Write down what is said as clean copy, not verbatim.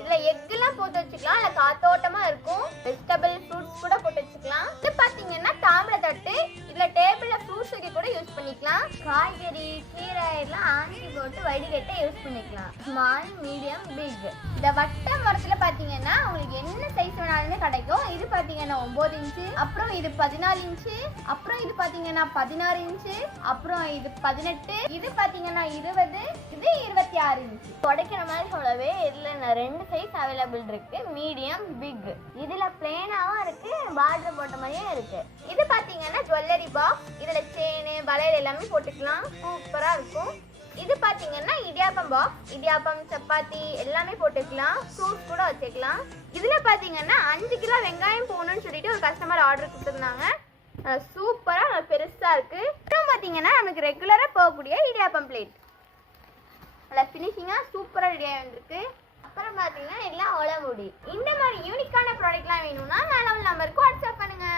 இதுல எக் எல்லாம் போட்டு வச்சுக்கலாம். இல்ல காத்தோட்டமா இருக்கும். வெஜிடபிள் ஃப்ரூட்ஸ் கூட போட்டு வச்சுக்கலாம். இது பாத்தீங்கன்னா தாம்பளை தட்டு. இதுல டேபிள்ல ஃப்ரூட்ஸ் வைக்க கூட யூஸ் பண்ணிக்கலாம். காய்கறி கீரை எல்லாம் ஆஞ்சி போட்டு வடிகட்ட யூஸ் பண்ணிக்கலாம். Small medium big. இந்த வட்ட மரத்துல பாத்தீங்கன்னா உங்களுக்கு என்ன சைஸ் வேணாலுமே கிடைக்கும். இது பாத்தீங்கன்னா 9 இன்ச்சு, அப்புறம் இது 14 இன்ச்சு, அப்புறம் இது பாத்தீங்கன்னா 16 இன்ச்சு, அப்புறம் இது 18, இது பாத்தீங்கன்னா 20, இது 26 இன்ச்சு. உடைக்கிற மாதிரி சொல்லவே இதுல 2 சைஸ் அவைலபிள் இருக்கு, மீடியம் பிக். இதுல பிளேனாவும் இருக்கு, பார்டர் போட்ட மாதிரியும் இருக்கு. இது பாத்தீங்கன்னா ஜுவல்லரி பாக்ஸ். இதுல செயின் வளையல் எல்லாமே போட்டுக்கலாம். சூப்பரா இருக்கும். இது பாத்தீங்கன்னா இடியாப்பம் பாக்ஸ். இடியாப்பம் சப்பாத்தி எல்லாமே போட்டுக்கலாம். ஃப்ரூட்ஸ் கூட வச்சுக்கலாம். இதுல பாத்தீங்கன்னா 5 கிலோ வெங்காயம் போகணும்னு சொல்லிட்டு ஒரு கஸ்டமர் ஆர்டர் கொடுத்துருந்தாங்க. சூப்பரா பெருசா இருக்கு. அப்புறம் பாத்தீங்கன்னா நமக்கு ரெகுலரா போகக்கூடிய இடியாப்பம் பிளேட். நல்லா ஃபினிஷிங்கா சூப்பரா ரெடியா வந்திருக்கு. அப்புறம் பாத்தீங்கன்னா எல்லாம் ஒலமுடி. இந்த மாதிரி யூனிக்கான ப்ராடக்ட்லாம் வேணும்னா மேல உள்ள நம்பருக்கு வாட்ஸ்அப் பண்ணுங்க.